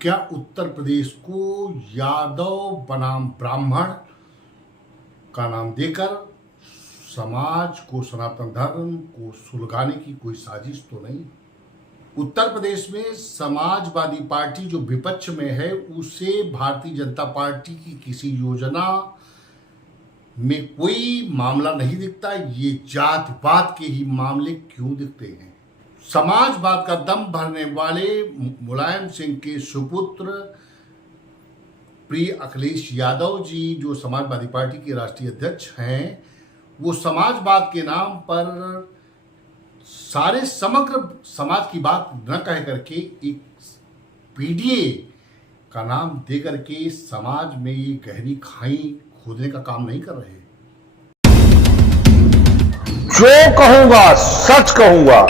क्या उत्तर प्रदेश को यादव बनाम ब्राह्मण का नाम देकर समाज को, सनातन धर्म को सुलगाने की कोई साजिश तो नहीं? उत्तर प्रदेश में समाजवादी पार्टी जो विपक्ष में है, उसे भारतीय जनता पार्टी की किसी योजना में कोई मामला नहीं दिखता। ये जात पात के ही मामले क्यों दिखते हैं? समाजवाद का दम भरने वाले मुलायम सिंह के सुपुत्र प्रिय अखिलेश यादव जी, जो समाजवादी पार्टी के राष्ट्रीय अध्यक्ष हैं, वो समाजवाद के नाम पर सारे समग्र समाज की बात न कह करके एक पीडीए का नाम दे करके समाज में ये गहरी खाई खोदने का काम नहीं कर रहे। जो कहूंगा सच कहूंगा,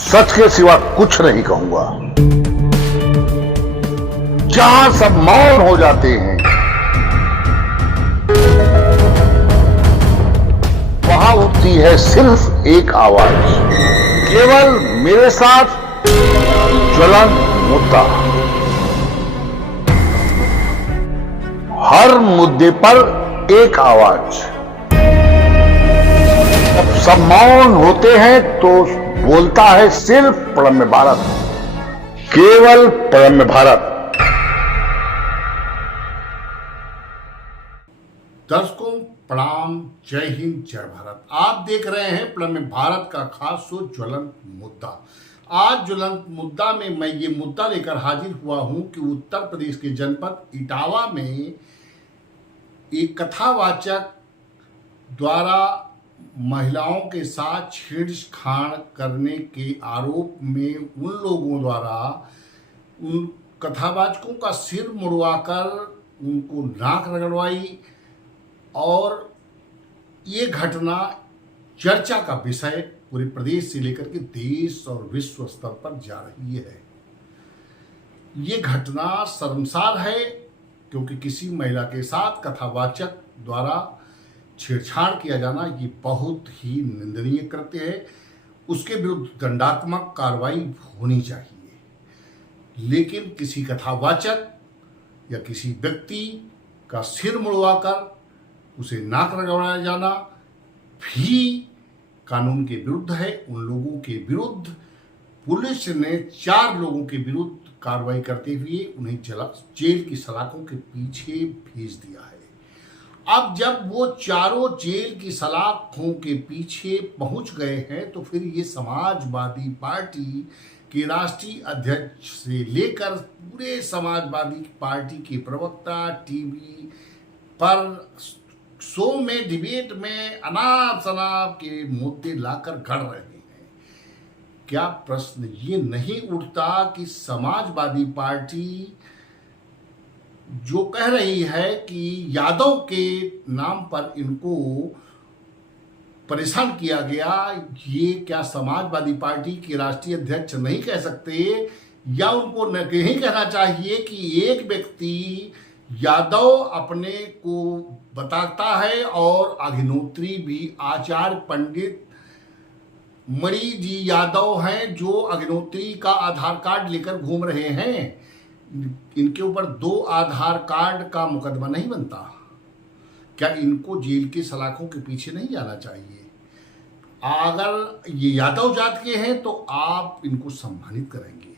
सच के सिवा कुछ नहीं कहूंगा। जहां सब मौन हो जाते हैं, वहां उठती है सिर्फ एक आवाज, केवल मेरे साथ ज्वलंत मुद्दा। हर मुद्दे पर एक आवाज। जब सब मौन होते हैं तो बोलता है सिर्फ प्रणम्य भारत, केवल प्रणम्य भारत। दर्शकों प्रणाम, जय हिंद, जय भारत। आप देख रहे हैं प्रणम्य भारत का खास शो ज्वलंत मुद्दा। आज ज्वलंत मुद्दा में मैं ये मुद्दा लेकर हाजिर हुआ हूं कि उत्तर प्रदेश के जनपद इटावा में एक कथावाचक द्वारा महिलाओं के साथ छेड़छाड़ करने के आरोप में उन लोगों द्वारा उन कथावाचकों का सिर मुड़वाकर उनको नाक रगड़वाई, और ये घटना चर्चा का विषय पूरे प्रदेश से लेकर के देश और विश्व स्तर पर जा रही है। ये घटना शर्मसार है, क्योंकि किसी महिला के साथ कथावाचक द्वारा छेड़छाड़ किया जाना ये बहुत ही निंदनीय कृत्य है। उसके विरुद्ध दंडात्मक कार्रवाई होनी चाहिए। लेकिन किसी कथावाचक या किसी व्यक्ति का सिर मुड़वाकर उसे नाक रगड़ाया जाना भी कानून के विरुद्ध है। उन लोगों के विरुद्ध पुलिस ने 4 लोगों के विरुद्ध कार्रवाई करते हुए उन्हें जेल की सलाखों के पीछे भेज दिया है। अब जब वो चारों जेल की सलाखों के पीछे पहुंच गए हैं, तो फिर ये समाजवादी पार्टी के राष्ट्रीय अध्यक्ष से लेकर पूरे समाजवादी पार्टी के प्रवक्ता टीवी पर शो में, डिबेट में अनाप शनाप के मुद्दे लाकर गढ़ रहे हैं। क्या प्रश्न ये नहीं उठता कि समाजवादी पार्टी जो कह रही है कि यादव के नाम पर इनको परेशान किया गया, ये क्या समाजवादी पार्टी के राष्ट्रीय अध्यक्ष नहीं कह सकते? या उनको नहीं कहना चाहिए कि एक व्यक्ति यादव अपने को बताता है और अग्निहोत्री भी आचार्य पंडित मणि जी यादव हैं, जो अग्निहोत्री का आधार कार्ड लेकर घूम रहे हैं। इनके ऊपर 2 आधार कार्ड का मुकदमा नहीं बनता? क्या इनको जेल की सलाखों के पीछे नहीं जाना चाहिए? अगर ये यादव जात के हैं तो आप इनको सम्मानित करेंगे,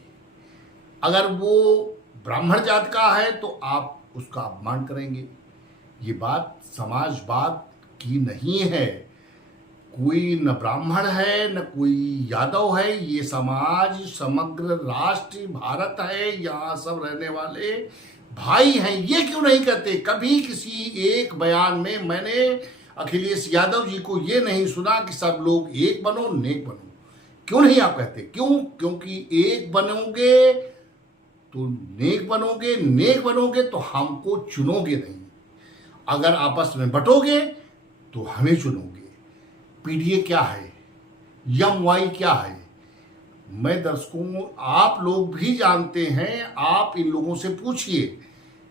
अगर वो ब्राह्मण जात का है तो आप उसका अपमान करेंगे। ये बात समाजवाद की नहीं है। कोई न ब्राह्मण है न कोई यादव है, ये समाज समग्र राष्ट्र भारत है, यहाँ सब रहने वाले भाई हैं। ये क्यों नहीं कहते? कभी किसी एक बयान में मैंने अखिलेश यादव जी को ये नहीं सुना कि सब लोग एक बनो, नेक बनो। क्यों नहीं आप कहते? क्यों? क्योंकि एक बनोगे तो नेक बनोगे, नेक बनोगे तो हमको चुनोगे नहीं, अगर आपस में बटोगे तो हमें चुनोगे। पीडीए क्या है? यम वाई क्या है? मैं दर्शकों, आप लोग भी जानते हैं, आप इन लोगों से पूछिए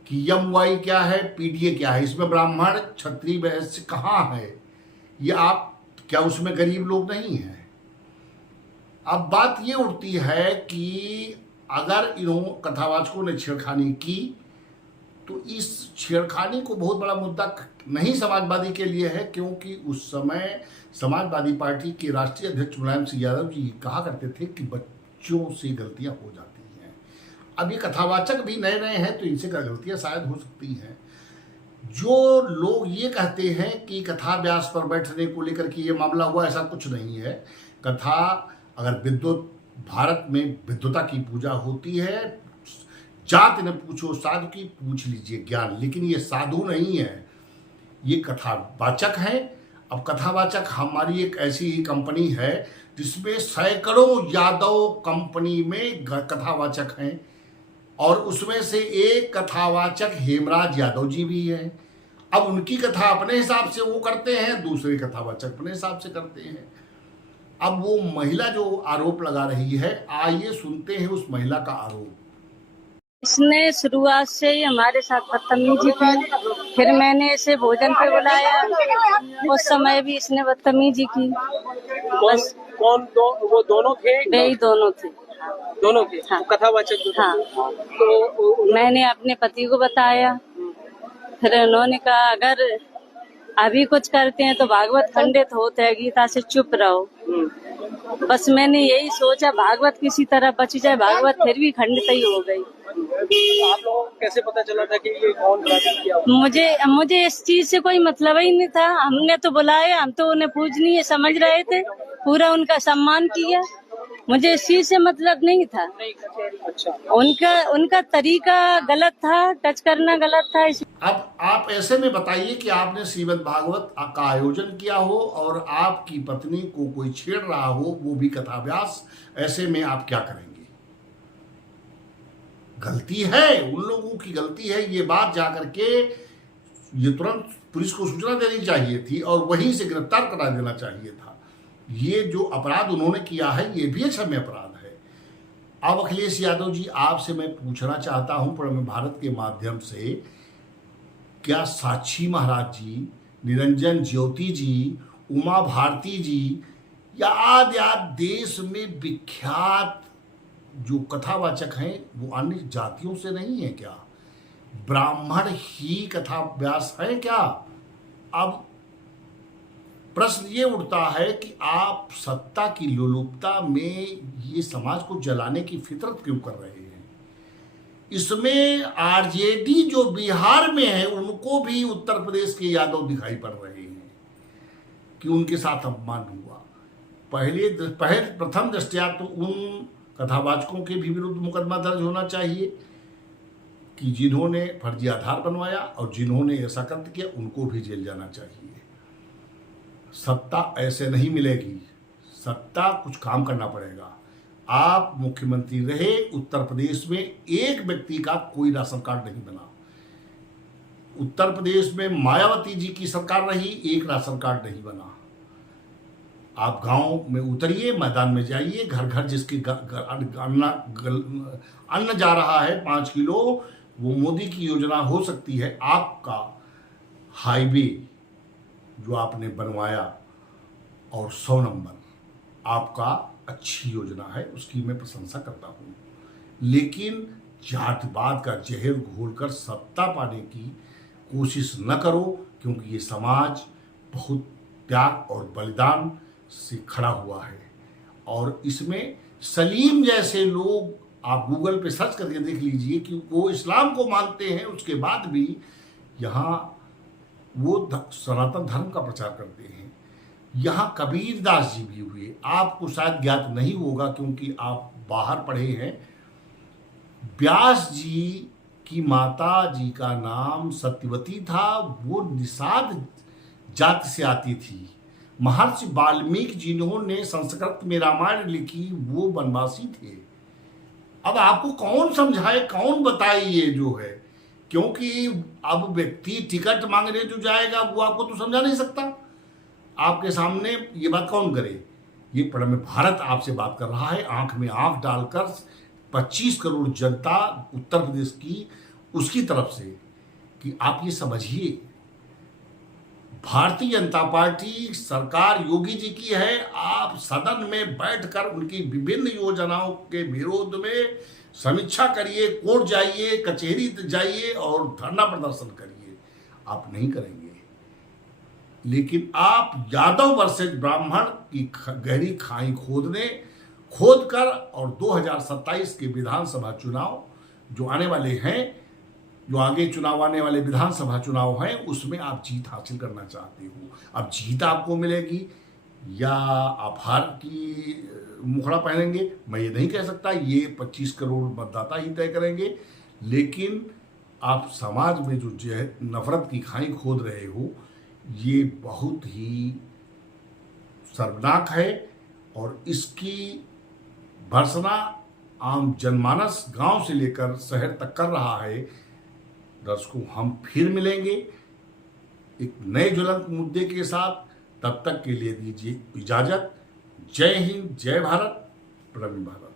कि यम वाई क्या है, पीडीए क्या है, इसमें ब्राह्मण क्षत्रिय वैश्य कहाँ है? ये आप क्या उसमें गरीब लोग नहीं हैं? अब बात ये उठती है कि अगर इन कथावाचकों ने छेड़खानी की तो इस छेड़खानी को बहुत बड़ा मुद्दा नहीं समाजवादी के लिए है, क्योंकि उस समय समाजवादी पार्टी के राष्ट्रीय अध्यक्ष मुलायम सिंह यादव जी कहा करते थे कि बच्चों से गलतियां हो जाती हैं। अब ये कथावाचक भी नए नए हैं तो इनसे गलतियां शायद हो सकती हैं। जो लोग ये कहते हैं कि कथा व्यास पर बैठने को लेकर के ये मामला हुआ, ऐसा कुछ नहीं है। कथा अगर विद्वत, भारत में विद्वता की पूजा होती है, जात न पूछो साधु की, पूछ लीजिए ज्ञान, लेकिन ये साधु नहीं है, ये कथावाचक है। अब कथावाचक हमारी एक ऐसी ही कंपनी है जिसमें सैकड़ों यादव कंपनी में कथावाचक हैं, और उसमें से एक कथावाचक हेमराज यादव जी भी हैं। अब उनकी कथा अपने हिसाब से वो करते हैं, दूसरे कथावाचक अपने हिसाब से करते हैं। अब वो महिला जो आरोप लगा रही है, आइए सुनते हैं उस महिला का आरोप। इसने शुरुआत से ही हमारे साथ बदतमीजी की। फिर मैंने इसे भोजन पे बुलाया, उस समय भी इसने बदतमीजी की। बस वो दोनों थे? वे ही दोनों थे। दोनों थे? हाँ। कथावाचक जो थे। हाँ। तो मैंने अपने पति को बताया, फिर उन्होंने कहा अगर अभी कुछ करते हैं तो भागवत खंडित होता है, गीता से चुप रहो। बस मैंने यही सोचा भागवत किसी तरह बच जाए, भागवत फिर भी खंडित ही हो गई। आप लोगों को कैसे पता चला था कि ये कौन किया? मुझे इस चीज से कोई मतलब ही नहीं था। हमने तो बुलाया, हम तो उन्हें पूजनीय समझ रहे थे, पूरा उनका सम्मान किया। मुझे इस चीज से मतलब नहीं था। अच्छा। उनका तरीका गलत था, टच करना गलत था। अब आप ऐसे में बताइए कि आपने श्रीमद् भागवत का आयोजन किया हो और आपकी पत्नी को कोई छेड़ रहा हो, वो भी कथाव्यास, ऐसे में आप क्या करेंगे? गलती है, उन लोगों की गलती है। ये बात जाकर के ये तुरंत पुलिस को सूचना देनी चाहिए थी और वहीं से गिरफ्तार करा देना चाहिए था। ये जो अपराध उन्होंने किया है ये भी क्षम्य अपराध है। अब अखिलेश यादव जी, आपसे मैं पूछना चाहता हूं प्रमेय भारत के माध्यम से, क्या साक्षी महाराज जी, निरंजन ज्योति जी, उमा भारती जी या आदि देश में विख्यात जो कथावाचक हैं वो अन्य जातियों से नहीं है क्या? ब्राह्मण ही कथाव्यास है क्या? अब प्रश्न ये उठता है कि आप सत्ता की लोलुपता में ये समाज को जलाने की फितरत क्यों कर रहे हैं? इसमें आरजेडी जो बिहार में है उनको भी उत्तर प्रदेश के यादव दिखाई पड़ रहे हैं कि उनके साथ अपमान हुआ। प्रथम दृष्टया तो उन कथावाचकों के भी विरुद्ध मुकदमा दर्ज होना चाहिए कि जिन्होंने फर्जी आधार बनवाया, और जिन्होंने ऐसा कृत्य किया उनको भी जेल जाना चाहिए। सत्ता ऐसे नहीं मिलेगी, सत्ता कुछ काम करना पड़ेगा। आप मुख्यमंत्री रहे, उत्तर प्रदेश में एक व्यक्ति का कोई राशन कार्ड नहीं बना। उत्तर प्रदेश में मायावती जी की सरकार रही, एक राशन कार्ड नहीं बना। आप गांव में उतरिए, मैदान में जाइए, घर घर जिसके अन्न जा रहा है 5 किलो, वो मोदी की योजना हो सकती है। आपका हाईवे जो आपने बनवाया और 100 नंबर आपका अच्छी योजना है, उसकी मैं प्रशंसा करता हूँ, लेकिन जातिवाद का जहर घोलकर सत्ता पाने की कोशिश न करो, क्योंकि ये समाज बहुत त्याग और बलिदान से खड़ा हुआ है। और इसमें सलीम जैसे लोग, आप गूगल पे सर्च करके देख लीजिए कि वो इस्लाम को मानते हैं, उसके बाद भी यहाँ वो सनातन धर्म का प्रचार करते हैं। यहाँ कबीरदास जी भी हुए, आपको शायद ज्ञात नहीं होगा क्योंकि आप बाहर पढ़े हैं। व्यास जी की माता जी का नाम सत्यवती था, वो निषाद जाति से आती थी। महर्षि वाल्मीकि जिन्होंने संस्कृत में रामायण लिखी वो वनवासी थे। अब आपको कौन समझाए, कौन बताए ये जो है, क्योंकि अब व्यक्ति टिकट मांगने जो जाएगा वो आपको तो समझा नहीं सकता। आपके सामने ये बात कौन करे ये प्रणम्य भारत आपसे बात कर रहा है, आंख में आंख डालकर 25 करोड़ जनता उत्तर प्रदेश की उसकी तरफ से, कि आप ये समझिए भारतीय जनता पार्टी सरकार योगी जी की है। आप सदन में बैठकर उनकी विभिन्न योजनाओं के विरोध में समीक्षा करिए, कोर्ट जाइए, कचहरी जाइए और धरना प्रदर्शन करिए। आप नहीं करेंगे, लेकिन आप यादव वर्सेज ब्राह्मण की गहरी खाई खोदकर और 2027 के विधानसभा चुनाव जो आने वाले हैं, जो आगे चुनाव आने वाले विधानसभा चुनाव हैं, उसमें आप जीत हासिल करना चाहते हो। अब जीत आपको मिलेगी या आप हार की मुखड़ा पहनेंगे, मैं ये नहीं कह सकता, ये 25 करोड़ मतदाता ही तय करेंगे। लेकिन आप समाज में जो नफरत की खाई खोद रहे हो, ये बहुत ही शर्मनाक है और इसकी भर्त्सना आम जनमानस गांव से लेकर शहर तक कर रहा है। दर्शकों, हम फिर मिलेंगे एक नए ज्वलंत मुद्दे के साथ। तब तक के लिए दीजिए इजाजत। जय हिंद, जय भारत, प्रणम्य भारत।